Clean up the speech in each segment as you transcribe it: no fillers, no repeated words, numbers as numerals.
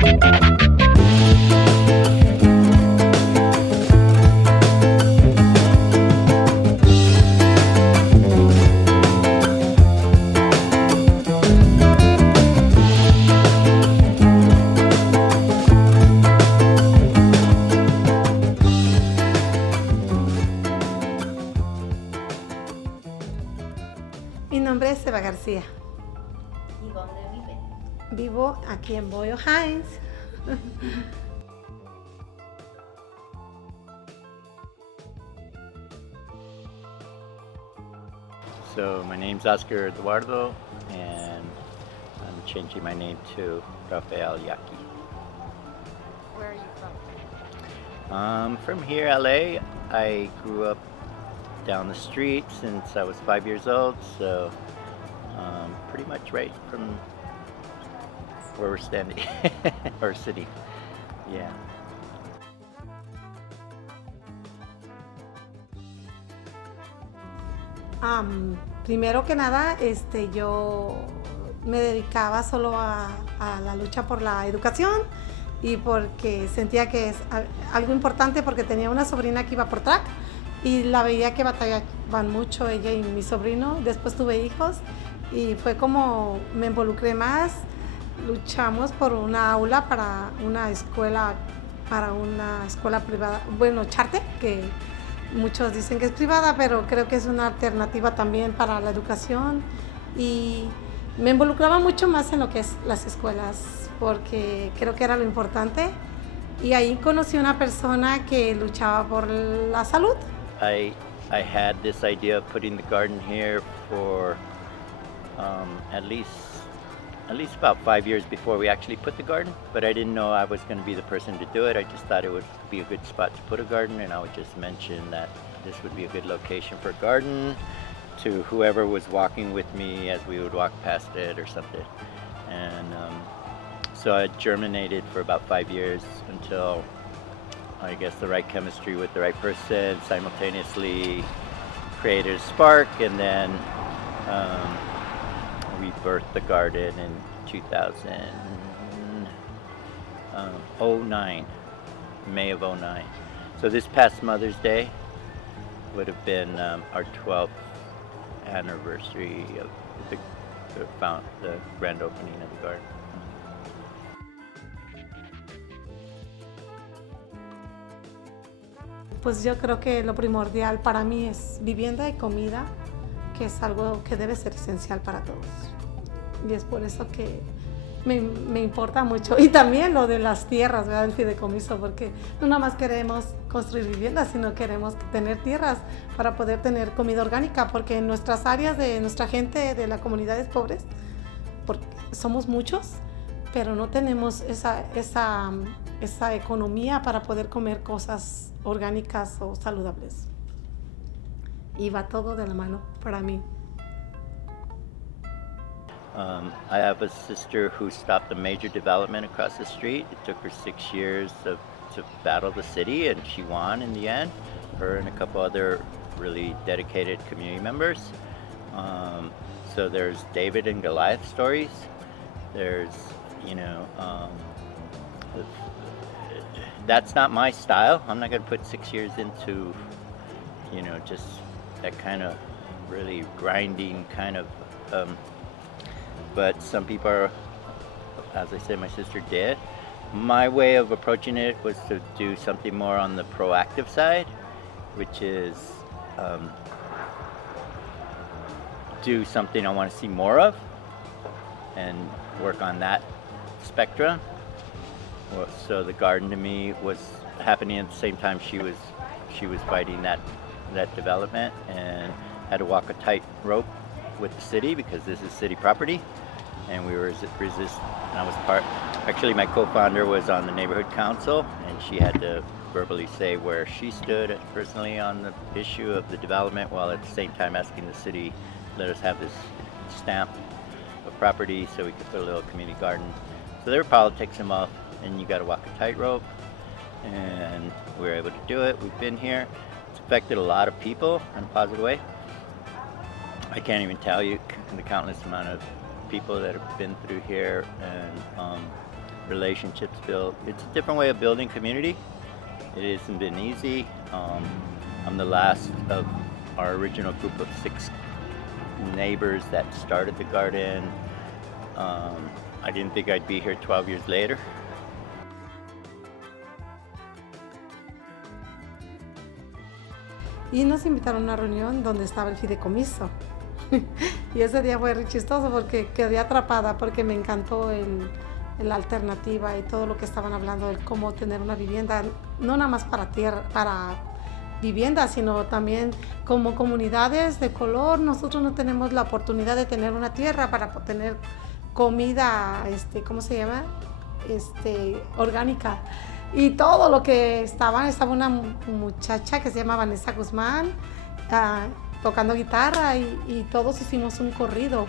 Mi nombre es Sophia García. ¿Y dónde vive? Vivo aquí en Boyle Heights. So my name's Oscar Eduardo, and I'm changing my name to Rafael Yaqui. Where are you from? From here, LA. I grew up down the street since I was 5 years old, so pretty much right from where we're standing, or city. Yeah. Primero que nada, yo me dedicaba solo a la lucha por la educación y porque sentía que es algo importante, porque tenía una sobrina que iba por track y la veía que batallaban mucho ella y mi sobrino. Después tuve hijos y fue como me involucré más. Luchamos por una aula para una escuela privada, bueno, charter, que muchos dicen que es privada, pero creo que es una alternativa también para la educación, y me involucraba mucho más en lo que es las escuelas porque creo que era lo importante, y ahí conocí a una persona que luchaba por la salud. I had this idea of putting the garden here for at least about 5 years before we actually put the garden, but I didn't know I was going to be the person to do it. I just thought it would be a good spot to put a garden, and I would just mention that this would be a good location for a garden to whoever was walking with me as we would walk past it or something. And so it germinated for about 5 years until I guess the right chemistry with the right person simultaneously created a spark, and then we birthed the garden in 2009, May of 2009. So this past Mother's Day would have been our 12th anniversary of the grand opening of the garden. Pues yo creo que lo primordial para mí es vivienda y comida, que es algo que debe ser esencial para todos. Y es por eso que me importa mucho. Y también lo de las tierras, ¿verdad? El fideicomiso, porque no nada más queremos construir viviendas, sino queremos tener tierras para poder tener comida orgánica, porque en nuestras áreas de nuestra gente, de las comunidades pobres, porque somos muchos, pero no tenemos esa economía para poder comer cosas orgánicas o saludables. Y va todo de la mano para mí. I have a sister who stopped a major development across the street. It took her 6 years to battle the city, and she won in the end. Her and a couple other really dedicated community members. So there's David and Goliath stories. There's, that's not my style. I'm not going to put 6 years into, just that kind of really grinding kind of, but some people are, as I said, my sister did. My way of approaching it was to do something more on the proactive side, which is do something I want to see more of and work on that spectrum. So the garden to me was happening at the same time she was fighting that development, and had to walk a tight rope with the city because this is city property, and we were I was actually my co-founder was on the neighborhood council, and she had to verbally say where she stood personally on the issue of the development, while at the same time asking the city let us have this stamp of property so we could put a little community garden. So there were politics involved, and you got to walk a tightrope, and we were able to do it. We've been here. It's affected a lot of people in a positive way. I can't even tell you the countless amount of people that have been through here, and relationships built. It's a different way of building community. It hasn't been easy. I'm the last of our original group of 6 neighbors that started the garden. I didn't think I'd be here 12 years later. Y nos invitaron a una reunión donde estaba el fideicomiso. Y ese día fue chistoso porque quedé atrapada porque me encantó la alternativa y todo lo que estaban hablando de cómo tener una vivienda, no nada más para vivienda, sino también como comunidades de color. Nosotros no tenemos la oportunidad de tener una tierra para tener comida, ¿cómo se llama? Orgánica. Y todo lo que estaba una muchacha que se llama Vanessa Guzmán tocando guitarra y todos hicimos un corrido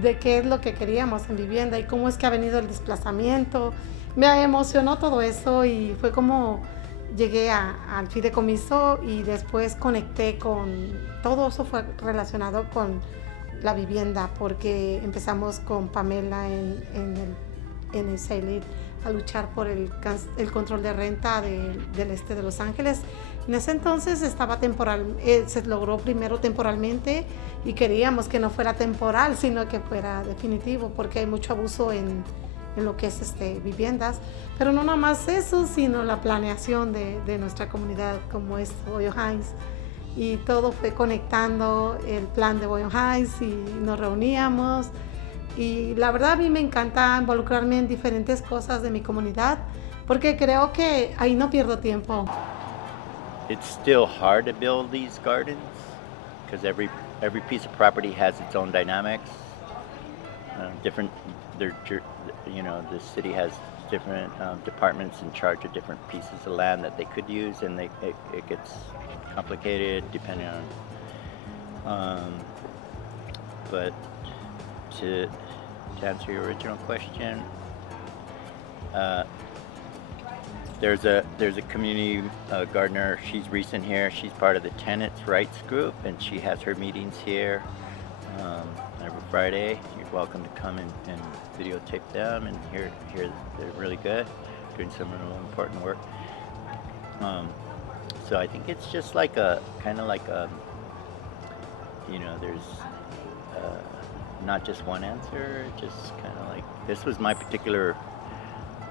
de qué es lo que queríamos en vivienda y cómo es que ha venido el desplazamiento. Me emocionó todo eso y fue como llegué al fideicomiso y después conecté con todo eso. Fue relacionado con la vivienda porque empezamos con Pamela en Citlaly a luchar por el control de renta del este de Los Ángeles. En ese entonces estaba se logró primero temporalmente y queríamos que no fuera temporal, sino que fuera definitivo, porque hay mucho abuso en lo que es viviendas. Pero no nada más eso, sino la planeación de nuestra comunidad, como es Boyle Heights. Y todo fue conectando el plan de Boyle Heights y nos reuníamos. Y la verdad a mí me encanta involucrarme en diferentes cosas de mi comunidad, porque creo que ahí no pierdo tiempo. It's still hard to build these gardens because every piece of property has its own dynamics. The city has different departments in charge of different pieces of land that they could use, and it gets complicated depending on. But to answer your original question, there's a community gardener. She's recent here. She's part of the tenants' rights group, and she has her meetings here every Friday. You're welcome to come and videotape them and hear they're really good, doing some real important work. So I think it's just like there's not just one answer. Just kind of like this was my particular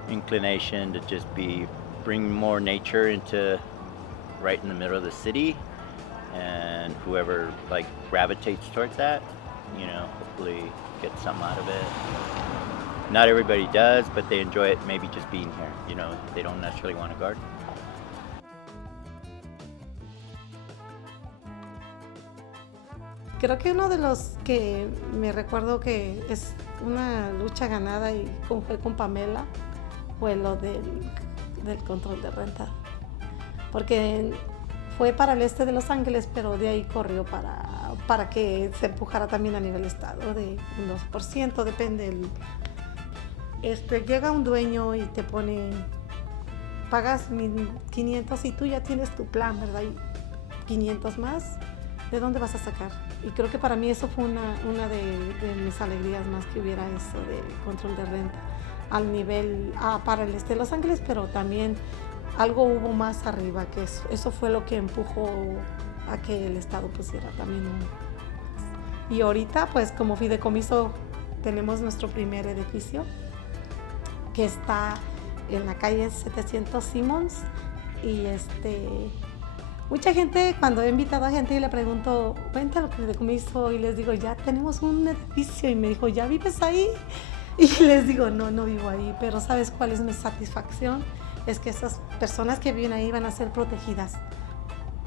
inclination to just bring more nature into right in the middle of the city, and whoever gravitates towards that, hopefully get something out of it. Not everybody does, but they enjoy it maybe just being here. They don't necessarily want to garden. Creo que uno de los que me recuerdo que es una lucha ganada y fue con Pamela fue lo del control de renta, porque fue para el este de Los Ángeles, pero de ahí corrió para que se empujara también a nivel estado de un 2%, depende. Llega un dueño y te pone, pagas 1,500 y tú ya tienes tu plan, ¿verdad? Y 500 más, ¿de dónde vas a sacar? Y creo que para mí eso fue una de mis alegrías más, que hubiera eso de control de renta al nivel para el este de Los Ángeles, pero también algo hubo más arriba que eso. Eso fue lo que empujó a que el Estado pusiera también Y ahorita, pues como fideicomiso, tenemos nuestro primer edificio que está en la calle 700 Simmons y mucha gente, cuando he invitado a gente y le pregunto, vente a lo que fideicomiso, y les digo, ya tenemos un edificio, y me dijo, ¿ya vives ahí? Y les digo, no vivo ahí, pero ¿sabes cuál es mi satisfacción? Es que esas personas que viven ahí van a ser protegidas.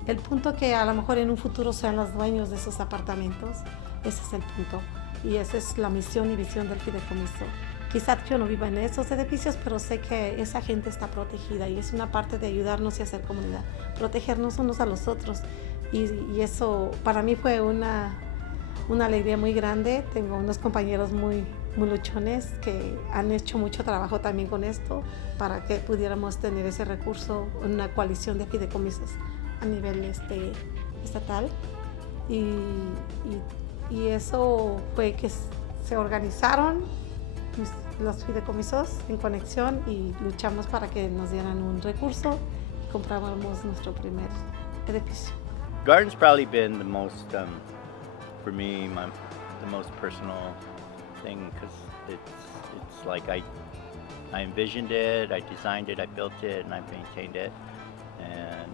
El punto que a lo mejor en un futuro sean los dueños de esos apartamentos, ese es el punto. Y esa es la misión y visión del fideicomiso. Quizás yo no viva en esos edificios, pero sé que esa gente está protegida y es una parte de ayudarnos y hacer comunidad, protegernos unos a los otros. Y eso para mí fue una alegría muy grande. Tengo unos compañeros muy luchones que han hecho mucho trabajo también con esto para que pudiéramos tener ese recurso, una coalición de fideicomisos a nivel estatal. Y eso fue que se organizaron los fideicomisos en conexión y luchamos para que nos dieran un recurso y compráramos nuestro primer edificio. Garden's probably been the most, for me, the most personal thing because it's like I envisioned it, I designed it, I built it, and I maintained it. And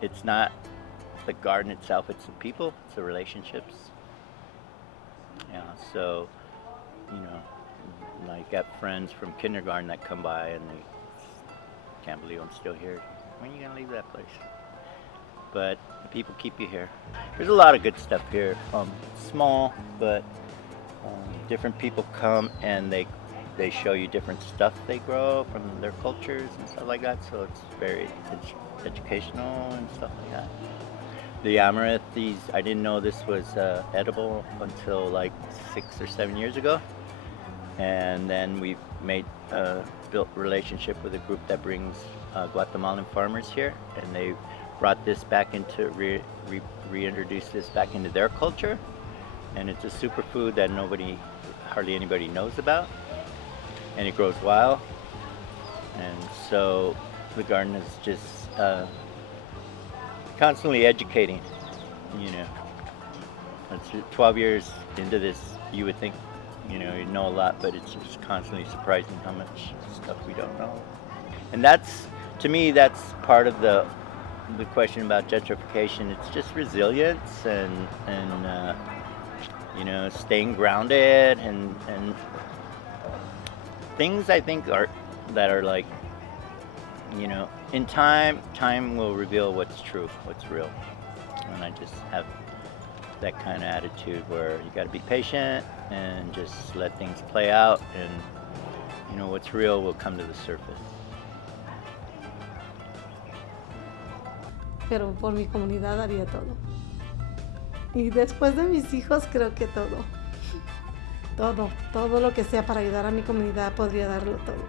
it's not the garden itself, it's the people, it's the relationships. Yeah, so, you know, I got friends from kindergarten that come by and they can't believe I'm still here. When are you gonna leave that place? But the people keep you here. There's a lot of good stuff here. Small, but different people come and they show you different stuff they grow from their cultures and stuff like that. So it's very educational and stuff like that. The amaranth, I didn't know this was edible until like 6 or 7 years ago. And then we've built a relationship with a group that brings Guatemalan farmers here, and they brought this back into, reintroduced this back into their culture. And it's a superfood that hardly anybody knows about. And it grows wild. And so the garden is just constantly educating, you know. It's 12 years into this, you would think, you know a lot, but it's just constantly surprising how much stuff we don't know. And that's, to me, that's part of the question about gentrification. It's just resilience and you know, staying grounded and things I think that are like, you know, in time will reveal what's true, what's real. And I just have that kind of attitude where you got to be patient and just let things play out, and you know, what's real will come to the surface. Pero por mi comunidad haría todo. Y después de mis hijos creo que todo lo que sea para ayudar a mi comunidad podría darlo todo.